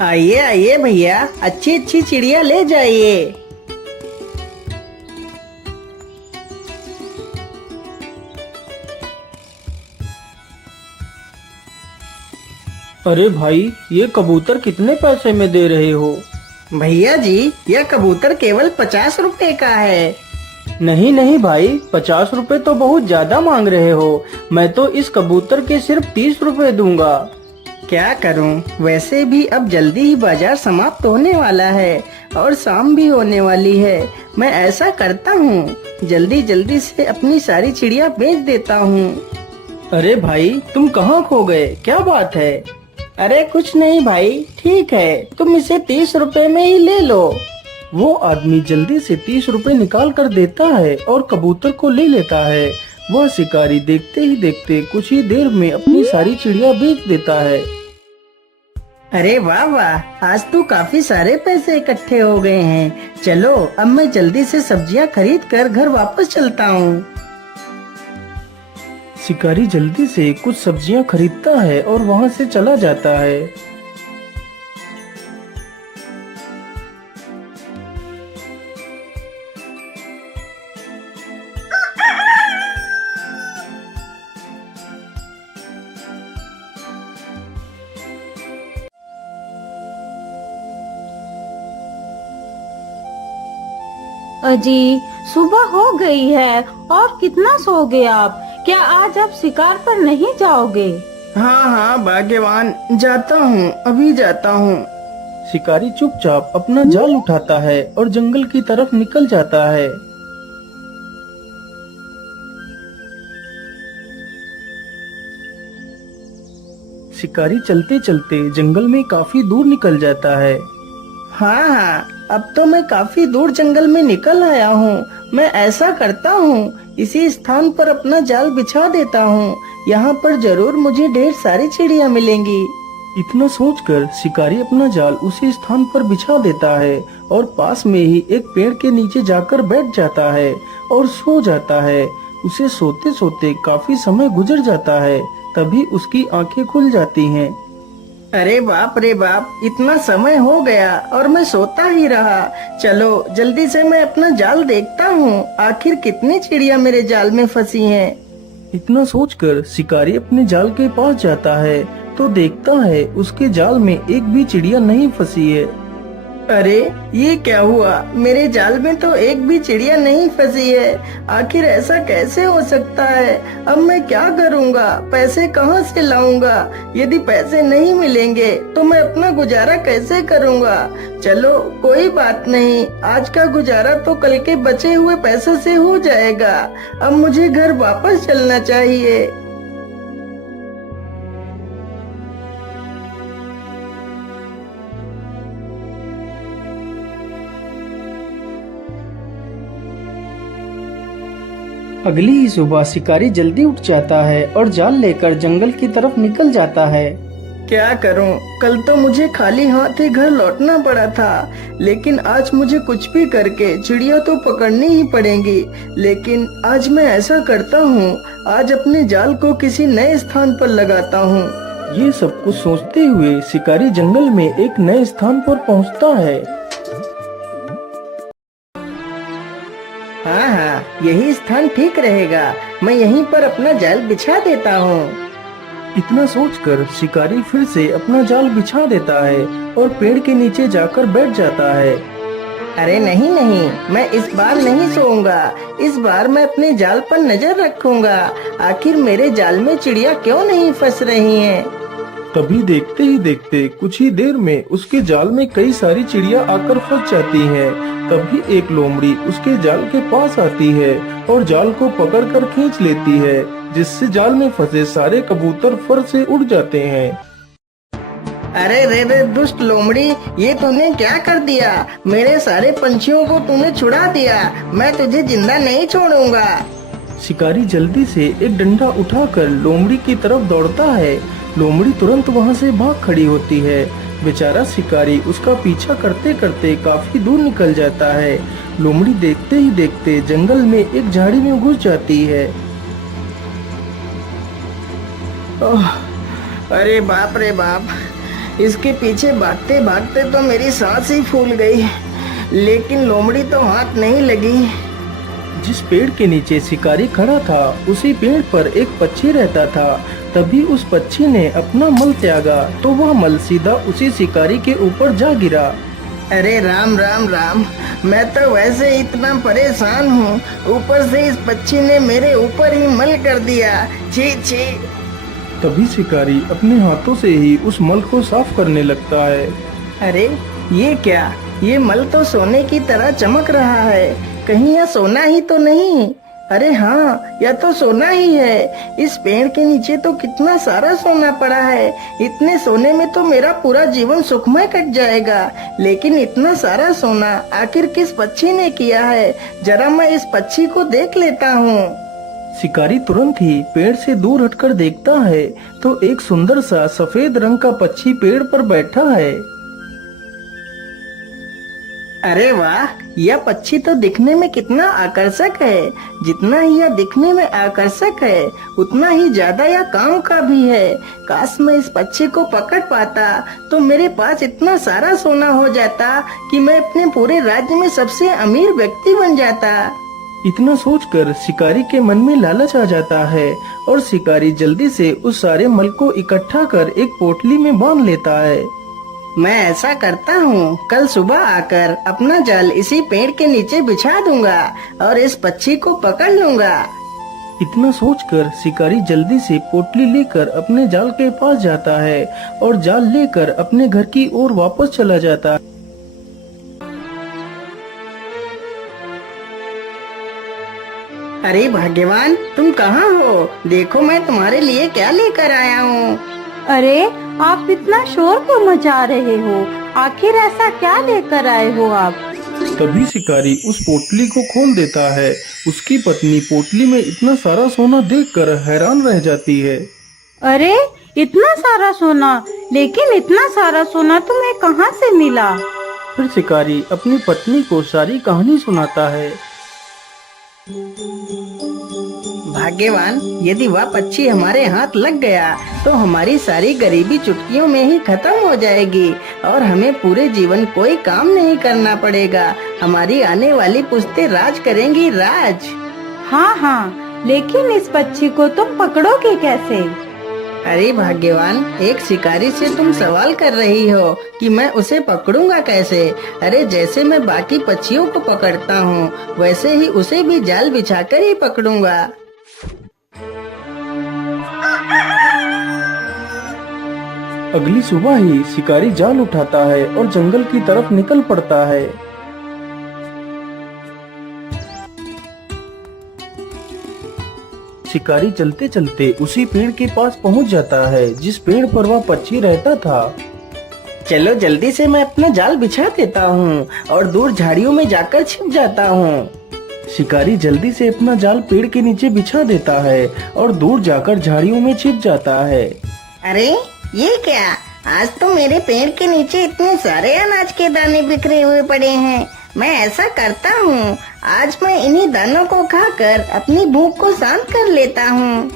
आइए आइए भैया, अच्छी अच्छी चिड़िया ले जाइए। अरे भाई, ये कबूतर कितने पैसे में दे रहे हो? भैया जी, यह कबूतर केवल 50 रुपए का है। नहीं नहीं भाई, 50 रुपए तो बहुत ज्यादा मांग रहे हो। मैं तो इस कबूतर के सिर्फ 30 रुपए दूंगा। क्या करूं, वैसे भी अब जल्दी ही बाजार समाप्त होने वाला है और शाम भी होने वाली है। मैं ऐसा करता हूँ, जल्दी जल्दी से अपनी सारी चिड़िया बेच देता हूँ। अरे भाई, तुम कहाँ खो गए? क्या बात है? अरे कुछ नहीं भाई, ठीक है, तुम इसे 30 रुपए में ही ले लो। वो आदमी जल्दी से 30 रुपए निकाल कर देता है और कबूतर को ले लेता है। वह शिकारी देखते ही देखते कुछ ही देर में अपनी सारी चिड़िया बेच देता है। अरे वाह वाह, आज तो काफी सारे पैसे इकट्ठे हो गए हैं। चलो अब मैं जल्दी से सब्जियां खरीद कर घर वापस चलता हूँ। शिकारी जल्दी से कुछ सब्जियां खरीदता है और वहां से चला जाता है। अजी, सुबह हो गई है और कितना सोओगे आप? क्या आज आप शिकार पर नहीं जाओगे? हाँ हाँ भाग्यवान, जाता हूँ, अभी जाता हूँ। शिकारी चुपचाप अपना जाल उठाता है और जंगल की तरफ निकल जाता है। शिकारी चलते चलते जंगल में काफी दूर निकल जाता है। हाँ हाँ, अब तो मैं काफी दूर जंगल में निकल आया हूँ। मैं ऐसा करता हूँ, इसी स्थान पर अपना जाल बिछा देता हूँ। यहाँ पर जरूर मुझे ढेर सारी चिड़िया मिलेंगी। इतना सोचकर शिकारी अपना जाल उसी स्थान पर बिछा देता है और पास में ही एक पेड़ के नीचे जाकर बैठ जाता है और सो जाता है। उसे सोते सोते काफी समय गुजर जाता है, तभी उसकी आंखें खुल जाती हैं। अरे बाप रे बाप, इतना समय हो गया और मैं सोता ही रहा। चलो जल्दी से मैं अपना जाल देखता हूँ, आखिर कितनी चिड़िया मेरे जाल में फंसी हैं। इतना सोचकर शिकारी अपने जाल के पास जाता है तो देखता है उसके जाल में एक भी चिड़िया नहीं फंसी है। अरे ये क्या हुआ, मेरे जाल में तो एक भी चिड़िया नहीं फंसी है। आखिर ऐसा कैसे हो सकता है? अब मैं क्या करूँगा, पैसे कहाँ से लाऊंगा? यदि पैसे नहीं मिलेंगे तो मैं अपना गुजारा कैसे करूँगा? चलो कोई बात नहीं, आज का गुजारा तो कल के बचे हुए पैसों से हो जाएगा। अब मुझे घर वापस चलना चाहिए। अगली ही सुबह शिकारी जल्दी उठ जाता है और जाल लेकर जंगल की तरफ निकल जाता है। क्या करूं, कल तो मुझे खाली हाथ ही घर लौटना पड़ा था, लेकिन आज मुझे कुछ भी करके चिड़िया तो पकड़नी ही पड़ेंगी। लेकिन आज मैं ऐसा करता हूं, आज अपने जाल को किसी नए स्थान पर लगाता हूं। ये सब कुछ सोचते हुए शिकारी जंगल में एक नए स्थान पर पहुंचता है। हाँ हाँ, यही स्थान ठीक रहेगा। मैं यहीं पर अपना जाल बिछा देता हूँ। इतना सोचकर शिकारी फिर से अपना जाल बिछा देता है और पेड़ के नीचे जाकर बैठ जाता है। अरे नहीं नहीं, मैं इस बार नहीं सोऊंगा। इस बार मैं अपने जाल पर नजर रखूंगा, आखिर मेरे जाल में चिड़िया क्यों नहीं फंस रही हैं। तभी देखते ही देखते कुछ ही देर में उसके जाल में कई सारी चिड़िया आकर फंस जाती हैं। तभी एक लोमड़ी उसके जाल के पास आती है और जाल को पकड़कर खींच लेती है, जिससे जाल में फंसे सारे कबूतर फर से उड़ जाते हैं। अरे रे रे दुष्ट लोमड़ी, ये तूने क्या कर दिया? मेरे सारे पंछियों को तूने छुड़ा दिया। मैं तुझे जिंदा नहीं छोड़ूंगा। शिकारी जल्दी से एक डंडा उठाकर लोमड़ी की तरफ दौड़ता है। लोमड़ी तुरंत वहां से भाग खड़ी होती है। बेचारा शिकारी उसका पीछा करते करते काफी दूर निकल जाता है। लोमड़ी देखते ही देखते जंगल में एक झाड़ी में घुस जाती है। अरे बाप रे बाप, इसके पीछे भागते भागते तो मेरी सांस ही फूल गई, लेकिन लोमड़ी तो हाथ नहीं लगी। जिस पेड़ के नीचे शिकारी खड़ा था उसी पेड़ पर एक पक्षी रहता था। तभी उस पक्षी ने अपना मल त्यागा तो वह मल सीधा उसी शिकारी के ऊपर जा गिरा। अरे राम राम राम, मैं तो वैसे इतना परेशान हूँ, ऊपर से इस पक्षी ने मेरे ऊपर ही मल कर दिया। छी छी। तभी शिकारी अपने हाथों से ही उस मल को साफ करने लगता है। अरे ये क्या, ये मल तो सोने की तरह चमक रहा है, कहीं यह सोना ही तो नहीं? अरे हाँ, यह तो सोना ही है। इस पेड़ के नीचे तो कितना सारा सोना पड़ा है, इतने सोने में तो मेरा पूरा जीवन सुखमय कट जाएगा। लेकिन इतना सारा सोना आखिर किस पक्षी ने किया है? जरा मैं इस पक्षी को देख लेता हूँ। शिकारी तुरंत ही पेड़ से दूर हटकर देखता है तो एक सुंदर सा सफेद रंग का पक्षी पेड़ पर बैठा है। अरे वाह, यह पक्षी तो दिखने में कितना आकर्षक है। जितना ही यह दिखने में आकर्षक है उतना ही ज्यादा यह काम का भी है। काश मैं इस पक्षी को पकड़ पाता तो मेरे पास इतना सारा सोना हो जाता कि मैं अपने पूरे राज्य में सबसे अमीर व्यक्ति बन जाता। इतना सोचकर शिकारी के मन में लालच आ जाता है और शिकारी जल्दी से उस सारे मल को इकट्ठा कर एक पोटली में बांध लेता है। मैं ऐसा करता हूँ, कल सुबह आकर अपना जाल इसी पेड़ के नीचे बिछा दूंगा और इस पक्षी को पकड़ लूंगा। इतना सोचकर शिकारी जल्दी से पोटली लेकर अपने जाल के पास जाता है और जाल लेकर अपने घर की ओर वापस चला जाता है। अरे भाग्यवान, तुम कहाँ हो? देखो मैं तुम्हारे लिए क्या लेकर आया हूँ। अरे आप इतना शोर क्यों मचा रहे हो? आखिर ऐसा क्या लेकर आए हो आप? तभी शिकारी उस पोटली को खोल देता है। उसकी पत्नी पोटली में इतना सारा सोना देखकर हैरान रह जाती है। अरे इतना सारा सोना, लेकिन इतना सारा सोना तुम्हें कहाँ से मिला? फिर शिकारी अपनी पत्नी को सारी कहानी सुनाता है। भाग्यवान, यदि वह पक्षी हमारे हाथ लग गया तो हमारी सारी गरीबी चुटकियों में ही खत्म हो जाएगी और हमें पूरे जीवन कोई काम नहीं करना पड़ेगा। हमारी आने वाली पुश्तें राज करेंगी, राज। हाँ हाँ, लेकिन इस पक्षी को तुम पकड़ोगे कैसे? अरे भाग्यवान, एक शिकारी से तुम सवाल कर रही हो कि मैं उसे पकड़ूंगा कैसे? अरे जैसे मैं बाकी पक्षियों को पकड़ता हूँ वैसे ही उसे भी जाल बिछाकर ही पकड़ूंगा। अगली सुबह ही शिकारी जाल उठाता है और जंगल की तरफ निकल पड़ता है। शिकारी चलते चलते उसी पेड़ के पास पहुंच जाता है जिस पेड़ पर वह पक्षी रहता था। चलो जल्दी से मैं अपना जाल बिछा देता हूँ और दूर झाड़ियों में जाकर छिप जाता हूँ। शिकारी जल्दी से अपना जाल पेड़ के नीचे बिछा देता है और दूर जाकर झाड़ियों में छिप जाता है। अरे ये क्या, आज तो मेरे पेड़ के नीचे इतने सारे अनाज के दाने बिखरे हुए पड़े हैं। मैं ऐसा करता हूँ, आज मैं इन्हीं दानों को खाकर अपनी भूख को शांत कर लेता हूँ।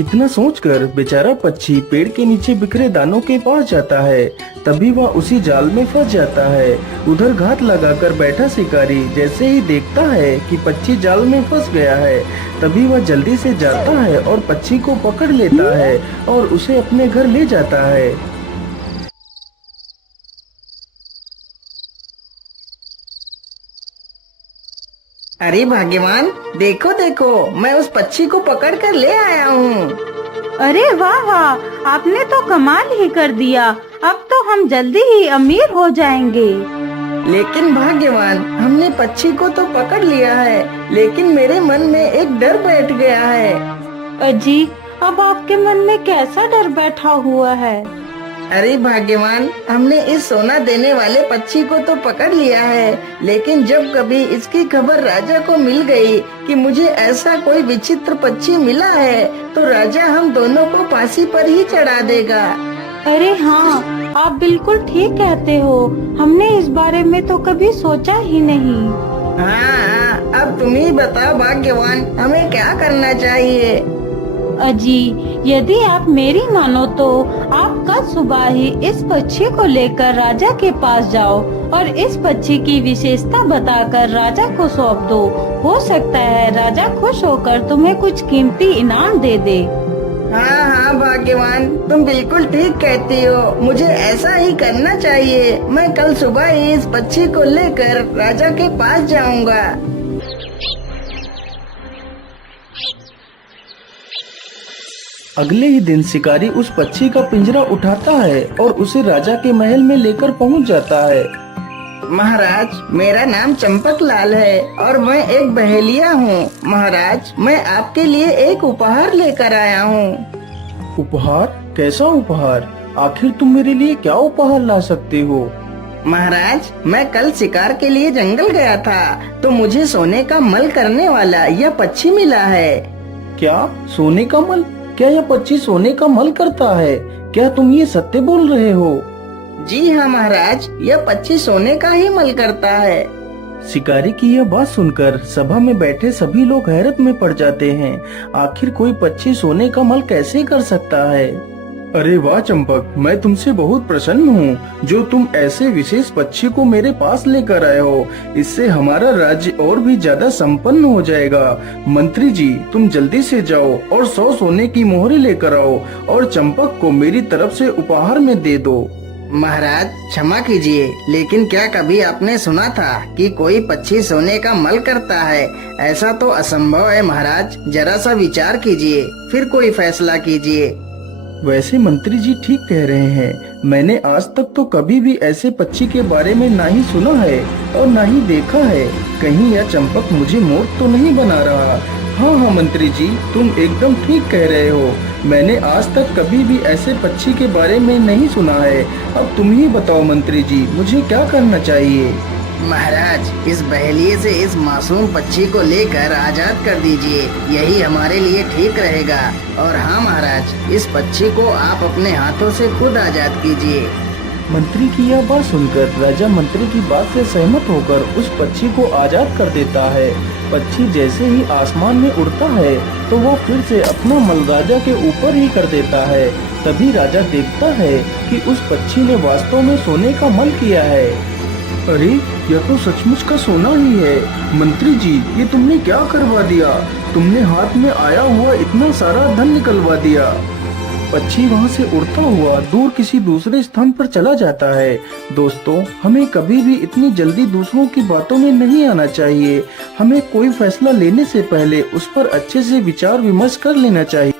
इतना सोचकर बेचारा पक्षी पेड़ के नीचे बिखरे दानों के पास जाता है। तभी वह उसी जाल में फंस जाता है। उधर घात लगाकर बैठा शिकारी जैसे ही देखता है कि पक्षी जाल में फंस गया है, तभी वह जल्दी से जाता है और पक्षी को पकड़ लेता है और उसे अपने घर ले जाता है। अरे भाग्यवान, देखो देखो, मैं उस पक्षी को पकड़ कर ले आया हूँ। अरे वाह वाह, आपने तो कमाल ही कर दिया। अब तो हम जल्दी ही अमीर हो जाएंगे। लेकिन भाग्यवान, हमने पक्षी को तो पकड़ लिया है, लेकिन मेरे मन में एक डर बैठ गया है। अजी, अब आपके मन में कैसा डर बैठा हुआ है? अरे भाग्यवान, हमने इस सोना देने वाले पक्षी को तो पकड़ लिया है, लेकिन जब कभी इसकी खबर राजा को मिल गई कि मुझे ऐसा कोई विचित्र पक्षी मिला है, तो राजा हम दोनों को फांसी पर ही चढ़ा देगा। अरे हाँ, आप बिल्कुल ठीक कहते हो। हमने इस बारे में तो कभी सोचा ही नहीं। हाँ, अब तुम ही बताओ भाग्यवान, हमें क्या करना चाहिए? अजी, यदि आप मेरी मानो तो आप कल सुबह ही इस पक्षी को लेकर राजा के पास जाओ और इस पक्षी की विशेषता बताकर राजा को सौंप दो। हो सकता है राजा खुश होकर तुम्हें कुछ कीमती इनाम दे दे। हाँ हाँ भाग्यवान, तुम बिल्कुल ठीक कहती हो। मुझे ऐसा ही करना चाहिए। मैं कल सुबह ही इस पक्षी को लेकर राजा के पास जाऊंगा। अगले ही दिन शिकारी उस पक्षी का पिंजरा उठाता है और उसे राजा के महल में लेकर पहुंच जाता है। महाराज, मेरा नाम चंपक लाल है और मैं एक बहेलिया हूँ। महाराज, मैं आपके लिए एक उपहार लेकर आया हूँ। उपहार? कैसा उपहार? आखिर तुम मेरे लिए क्या उपहार ला सकते हो? महाराज, मैं कल शिकार के लिए जंगल गया था तो मुझे सोने का मल करने वाला यह पक्षी मिला है। क्या? सोने का मल? क्या यह पक्षी सोने का मल करता है? क्या तुम ये सत्य बोल रहे हो? जी हाँ महाराज, यह पक्षी सोने का ही मल करता है। शिकारी की यह बात सुनकर सभा में बैठे सभी लोग हैरत में पड़ जाते हैं। आखिर कोई पक्षी सोने का मल कैसे कर सकता है? अरे वाह चंपक, मैं तुमसे बहुत प्रसन्न हूँ जो तुम ऐसे विशेष पक्षी को मेरे पास लेकर आए हो। इससे हमारा राज्य और भी ज्यादा संपन्न हो जाएगा। मंत्री जी, तुम जल्दी से जाओ और 100 सोने की मोहरें लेकर आओ और चंपक को मेरी तरफ से उपहार में दे दो। महाराज क्षमा कीजिए, लेकिन क्या कभी आपने सुना था कि कोई पक्षी सोने का मल करता है? ऐसा तो असंभव है महाराज। जरा सा विचार कीजिए, फिर कोई फैसला कीजिए। वैसे मंत्री जी ठीक कह रहे हैं। मैंने आज तक तो कभी भी ऐसे पक्षी के बारे में ना ही सुना है और ना ही देखा है। कहीं यह चंपक मुझे मूर्ख तो नहीं बना रहा? हाँ मंत्री जी, तुम एकदम ठीक कह रहे हो। मैंने आज तक कभी भी ऐसे पक्षी के बारे में नहीं सुना है। अब तुम ही बताओ मंत्री जी, मुझे क्या करना चाहिए? महाराज, इस बहेलिए से इस मासूम पक्षी को लेकर आजाद कर दीजिए। यही हमारे लिए ठीक रहेगा। और हाँ महाराज, इस पक्षी को आप अपने हाथों से खुद आजाद कीजिए। मंत्री की यह बात सुनकर राजा मंत्री की बात से सहमत होकर उस पक्षी को आजाद कर देता है। पक्षी जैसे ही आसमान में उड़ता है तो वो फिर से अपना मल राजा के ऊपर ही कर देता है। तभी राजा देखता है कि उस पक्षी ने वास्तव में सोने का मल किया है। अरे, यह तो सचमुच का सोना ही है। मंत्री जी, ये तुमने क्या करवा दिया? तुमने हाथ में आया हुआ इतना सारा धन निकलवा दिया। पक्षी वहाँ से उड़ता हुआ दूर किसी दूसरे स्थान पर चला जाता है। दोस्तों, हमें कभी भी इतनी जल्दी दूसरों की बातों में नहीं आना चाहिए। हमें कोई फैसला लेने से पहले उस पर अच्छे से विचार विमर्श कर लेना चाहिए।